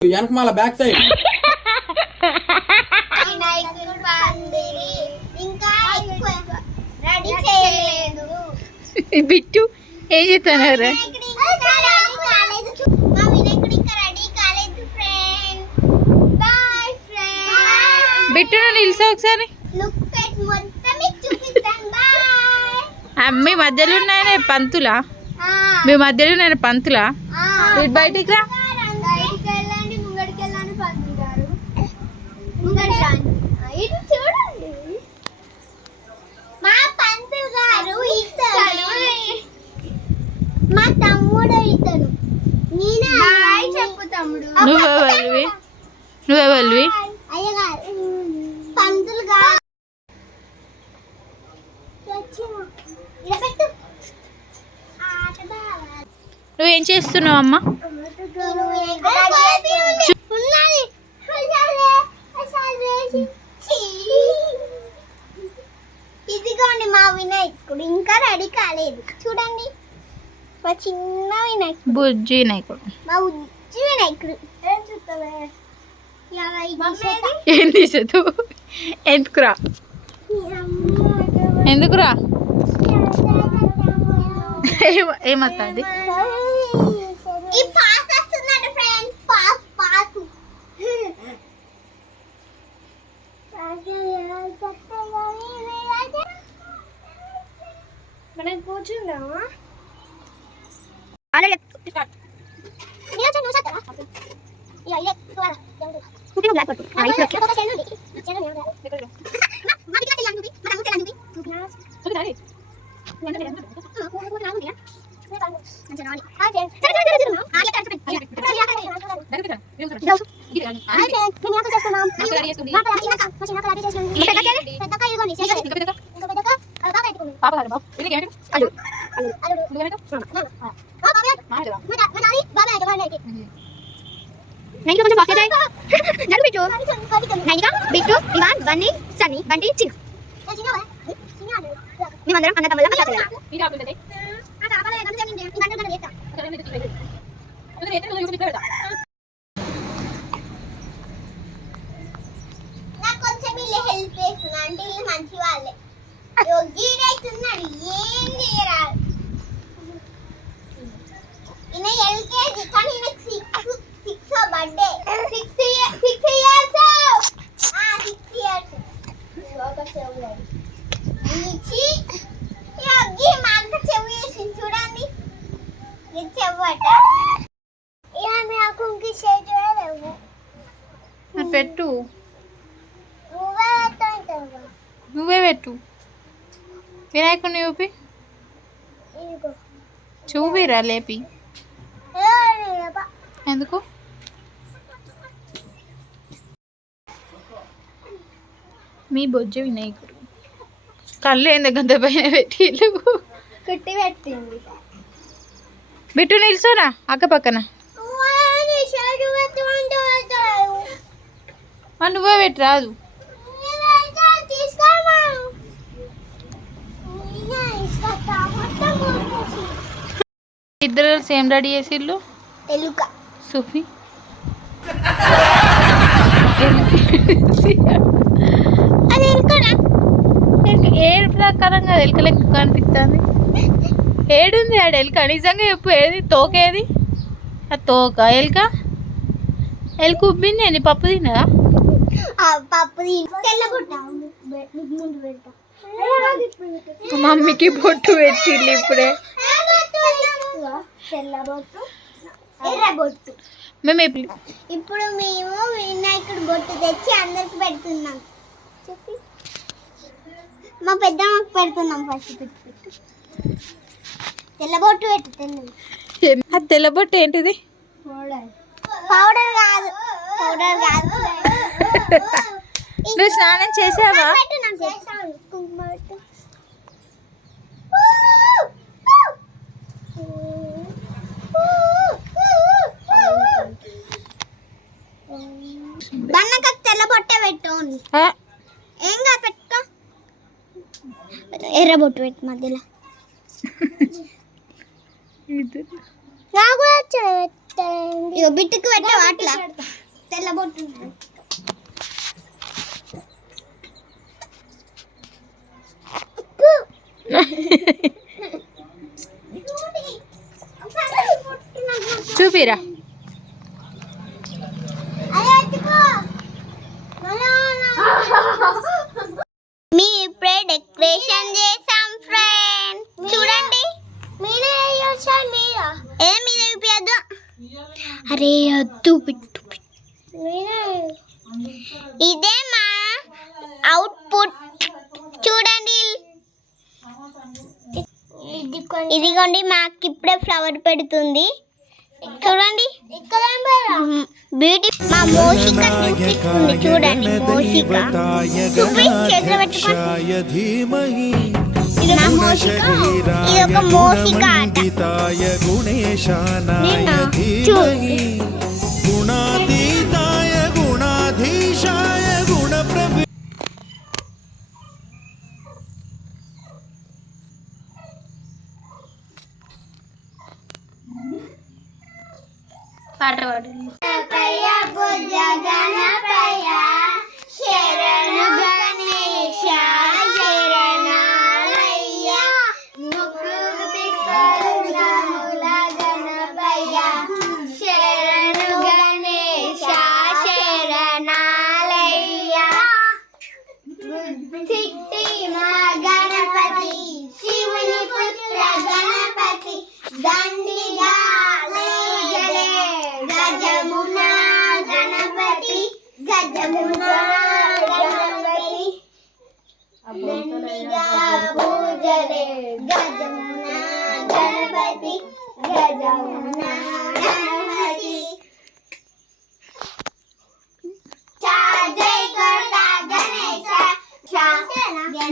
వెనక మళ్ళా back side bit ఏం చేస్తున్నారు? బిట్టు నిలిసా ఒకసారి. మీ మధ్యలో ఉన్నాయనే పంతులా? మీ మధ్యలో ఉన్నాయన పంతులా? ఇటు బయటికి రా. మా పంతులు గారు ఇతను, మా తమ్ముడు ఇతను. నేనే చెప్పు తమ్ముడు. నువ్వెవరివి? అయ్యగారు పంతులు గారు. నువ్వేం చేస్తున్నావు అమ్మ? ఇదిగోండి మా వినాయకుడు, ఇంకా రెడీ కాలేదు. చూడండి మా చిన్న వినాయకుడు, బుజ్జి వినాయకుడు. మా బుజ్జి వినాయకుడు. ఏం చూస్తావే? ఏం తీసదు? ఎందుకురా? ఎందుకురా? ఏమవుతుంది? ఈ పాస్ వస్తున్నాడు ఫ్రెండ్స్, పాస్ పాస్. మనం కూర్చుందామా? కొంచెం బాగా బిట్టు ఇవాన్ బన్నీ సన్నీ బంటి చిన్న మేమందరం అన్న తమ్ముళ్ళం. నాకు కొంచెం వీళ్ళు హెల్ప్ చేస్తున్నా అంటే వీళ్ళు మంచి వాళ్ళే. గీడైతున్నాడు, ఏం చేయరాదు. ఈయన ఎల్కేజీ కానీ ఈయనకు సిక్స్ బర్త్డే. 6 ఇయర్స్ ఒక చెవు మా అక్క చెవు వేసింది చూడండి. ఇది చెవ్వట. నాకు ఇంక చేయలేవు. పెట్టు, నువ్వే పెట్టావు. నువ్వే పెట్టు. వినాయకుడిని చూపి, చూపిరా లేపి. ఎందుకు? మీ బొజ్జ వినాయకుడు కళ్ళు ఎందుకంత పైన పెట్టి కుట్టి పెట్టింది. బిట్టు నిల్సోనా అక్క పక్కన. నువ్వే పెట్టి రాదు. ఇద్దరు సేమ్ రెడీ చేసిళ్ళు. ఎలుక సుఫీ అది ఎలుకనా? ఏడు ప్రకారంగా ఎలుక లెక్క కనిపిస్తుంది. ఏడుంది ఆడ ఎలుక? నిజంగా చెప్పు, ఏది తోకేది? ఆ తోక ఎలుక. ఎలుక ఉబ్బింది ఏంది? పప్పు తిన్నదా? పప్పు మమ్మీకి బొట్టు పెట్టింది ఇప్పుడే. మేము ఇప్పుడు మేము వినాయకుడు బొట్టు తెచ్చి అందరికి పెడుతున్నాం. చెప్పి మా పెద్దమ్మకి పెడుతున్నాం. ఫస్ట్ పెట్టు. తెల్లబొట్టు పెట్టు. ఆ తెల్లబొట్టు ఏంటిది? పౌడర్ కాదు, పౌడర్ కాదు. నువ్వు స్నానం చేసావా? కుంకుమ పెట్టు. బన్నక తెల్లబొట్టే పెట్టు. ఏం కాదు, పెట్టుకో. ఎర్రబొట్టు పెట్టు మధ్యలో. నాకు ఇగో బిట్టుకు పెట్టావు అట్లా తెల్లబొట్టు చూపిరా. మీ ఇప్పుడే డెకరేషన్ చేసాం ఫ్రెండ్ చూడండి. ఏ మీద చూపియద్దు. అరే అద్దు పెట్టు. ఇదే మా అవుట్పుట్ చూడండి. ఇదిగోండి మాకు ఇప్పుడే ఫ్లవర్ పెడుతుంది చూడండి. బ్యూటీ మా మోషిక చూపిస్తుంది చూడండి. మోషిక చూపి చేతులు పెట్టుకోండి. ఇది మా మోషిక. ఇది ఒక మోషిక ఆట. నిన్న చూడు. పాట పాడు. శరణు గణేశ శరణాలయ్య ముక్తి కరుణముల గణపయ్య శరణు గణేశ శరణాలయ్య సిట్టి మా గణపతి శివుని పుత్ర గణపతి దండిగా గజమునా గణపతి గజమునా గణపతి దండిగా పూజలే గజమునా గణపతి గజమునా గణపతి జై కొడతా గణేశ.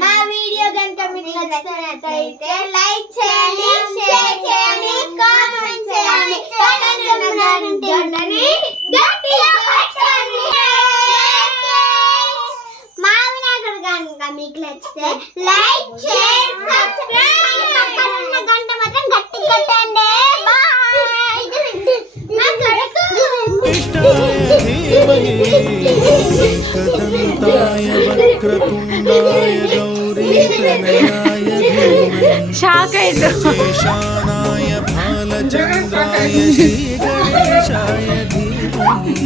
మా వీడియో కనుక మీకు నచ్చినట్లయితే లైక్ చేయండి, షేర్ చేయండి, కామెంట్ చేయండి, గంటని గట్టిగా కొట్టండి. మా వినాయకుడు కనుక మీకు నచ్చితే లైక్ షేర్ సబ్స్క్రైబ్ పక్కన ఉన్న గంట మాత్రం గట్టి కొట్టండి. షాక్ అయిండు. బాలచంద్రాయ శ్రీ గణేశాయ ధీమహి.